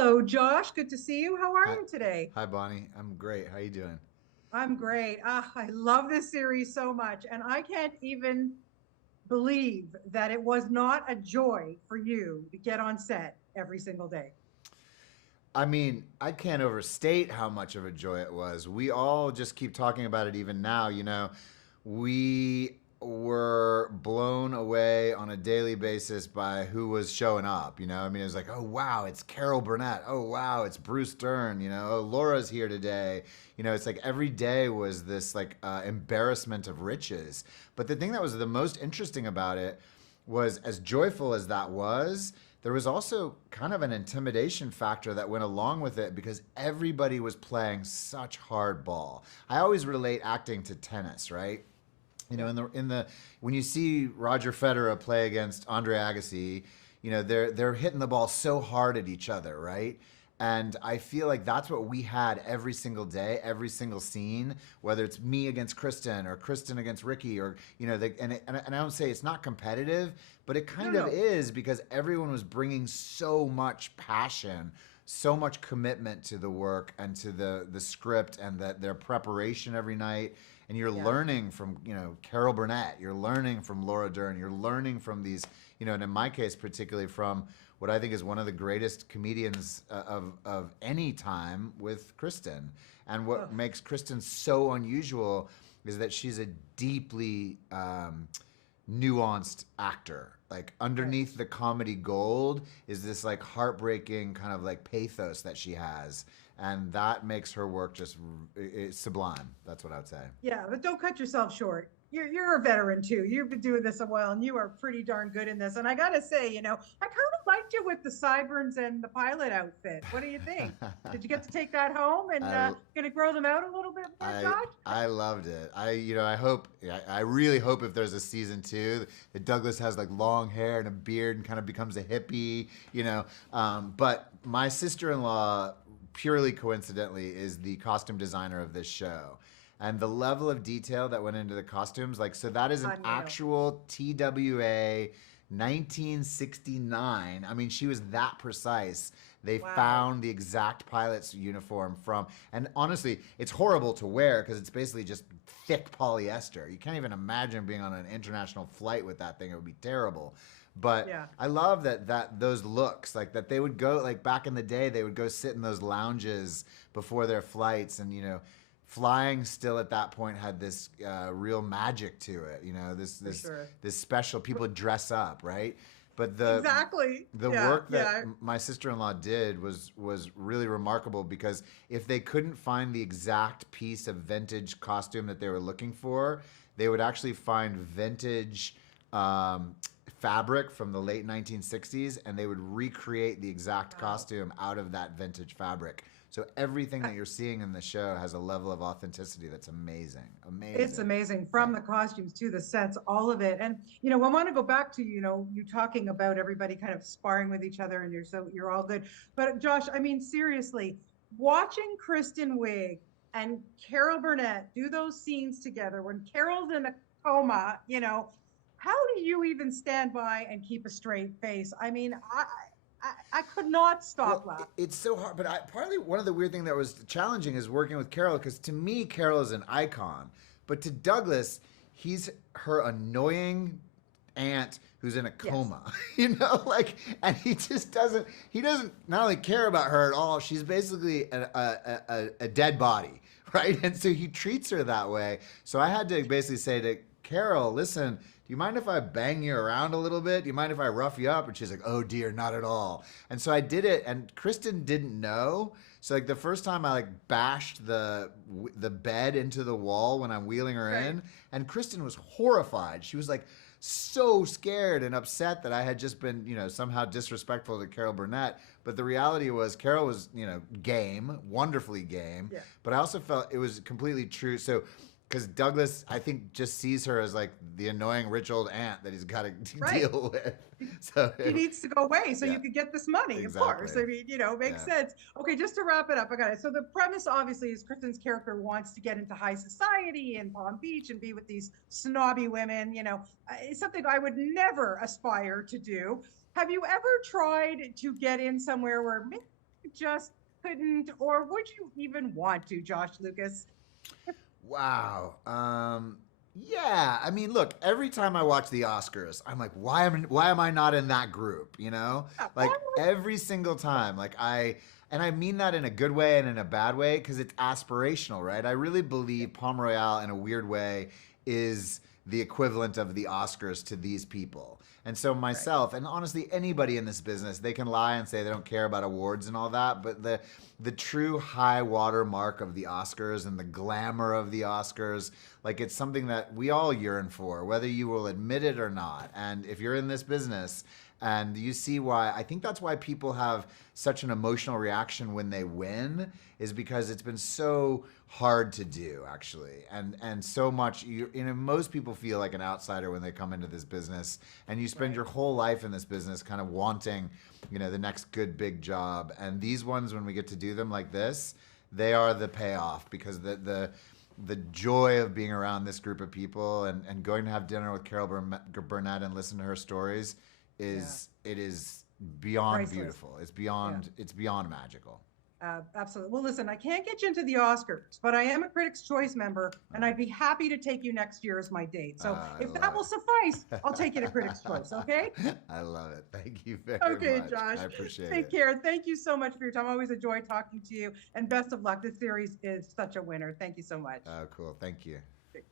Hello, Josh. Good to see you. How are Hi, you today? hi, Bonnie. I'm great. How you doing? I'm great. I love this series so much, and I can't even believe that it was not a joy for you to get on set every single day. I mean, I can't overstate how much of a joy it was. We all just keep talking about it even now. We were blown away on a daily basis by who was showing up. I mean, it was like, oh, wow, it's Carol Burnett. Oh, wow, it's Bruce Dern. Oh, Laura's here today. It's like every day was this like embarrassment of riches. But the thing that was the most interesting about it was as joyful as that was, there was also kind of an intimidation factor that went along with it because everybody was playing such hard ball. I always relate acting to tennis, right? Yeah. In the when you see Roger Federer play against Andre Agassi, they're hitting the ball so hard at each other, right? And I feel like that's what we had every single day, every single scene, whether it's me against Kristen or Kristen against Ricky, or and I don't say it's not competitive, but it No, kind of no. is because everyone was bringing so much passion, so much commitment to the work and to the script and their preparation every night. And you're Yeah. learning from Carol Burnett, you're learning from Laura Dern, you're learning from these, and in my case particularly from what I think is one of the greatest comedians of any time with Kristen. And what Ugh. makes Kristen so unusual is that she's a deeply nuanced actor. Like Right. underneath the comedy gold is this like heartbreaking kind of like pathos that she has, and that makes her work just sublime. That's what I would say. Yeah, but don't cut yourself short. You're a veteran too. You've been doing this a while, and you are pretty darn good in this. And I gotta say, I kind of liked you with the sideburns and the pilot outfit. What do you think? Did you get to take that home and I gonna grow them out a little bit more, I Josh? I loved it. I hope I really hope if there's a season two that Douglas has like long hair and a beard and kind of becomes a hippie. But my sister-in-law, purely coincidentally, is the costume designer of this show. And the level of detail that went into the costumes, like, so that is an Unreal. actual TWA 1969. I mean, she was that precise. They Wow. found the exact pilot's uniform from, and honestly, it's horrible to wear because it's basically just thick polyester. You can't even imagine being on an international flight with that thing. It would be terrible. But Yeah. I love that those looks, like that they would go, like back in the day, they would go sit in those lounges before their flights, and flying still at that point had this real magic to it. This For this sure. this special, people dress up, right? But the Exactly. the Yeah. work that Yeah. my sister-in-law did was really remarkable because if they couldn't find the exact piece of vintage costume that they were looking for, they would actually find vintage fabric from the late 1960s, and they would recreate the exact Wow. costume out of that vintage fabric. So everything Uh, that you're seeing in the show has a level of authenticity that's amazing. It's Amazing. amazing Yeah. from the costumes to the sets, all of it. And I want to go back to, you talking about everybody kind of sparring with each other and you're all good. But Josh, I mean, seriously, watching Kristen Wiig and Carol Burnett do those scenes together when Carol's in a coma, how do you even stand by and keep a straight face? I mean, I could not stop Well, laughing. it's so hard, but partly one of the weird thing that was challenging is working with Carol because to me, Carol is an icon, but to Douglas, he's her annoying aunt who's in a Yes, coma, like, and he doesn't not only care about her at all, she's basically a dead body, right? And so he treats her that way. So I had to basically say to Carol, listen, do you mind if I bang you around a little bit? Do you mind if I rough you up? And she's like, oh dear, not at all. And so I did it, and Kristen didn't know. So like the first time I like bashed the bed into the wall when I'm wheeling her right. in, and Kristen was horrified. She was like so scared and upset that I had just been, somehow disrespectful to Carol Burnett. But the reality was Carol was, game, wonderfully game. Yeah, But I also felt it was completely true. So because Douglas, I think, just sees her as like the annoying rich old aunt that he's got to right. deal with. So, She needs to go away so yeah, you could get this money, of course. exactly. I mean, makes Yeah. sense. Okay, just to wrap it up, I got it. So the premise obviously is Kristen's character wants to get into high society in Palm Beach and be with these snobby women. It's something I would never aspire to do. Have you ever tried to get in somewhere where just couldn't, or would you even want to, Josh Lucas? Wow. Yeah. I mean, look. Every time I watch the Oscars, I'm like, why am I not in that group? You know, Why like every single time. And I mean that in a good way and in a bad way because it's aspirational, right? I really believe Palm Royale, in a weird way, is the equivalent of the Oscars to these people. And so right, myself, and honestly anybody in this business, they can lie and say they don't care about awards and all that, but the true high water mark of the Oscars and the glamour of the Oscars, like it's something that we all yearn for, whether you will admit it or not. And if you're in this business and you see why, I think that's why people have such an emotional reaction when they win, is because it's been so hard to do actually, and so much most people feel like an outsider when they come into this business, and you spend right, your whole life in this business kind of wanting the next good big job, and these ones, when we get to do them like this, they are the payoff, because the joy of being around this group of people, and going to have dinner with Carol Burnett and listen to her stories yeah, is beyond priceless. beautiful. Yeah. It's beyond magical. Absolutely. Well, listen, I can't get you into the Oscars, but I am a Critics' Choice member, and I'd be happy to take you next year as my date. So I if that love will suffice, it. I'll take you to Critics' Choice. Okay. I love it. Thank you very Okay, much. Josh. I appreciate Take it. care. Thank you so much for your time. I always enjoy talking to you, and best of luck. This series is such a winner. Thank you so much. Oh, cool. Thank you.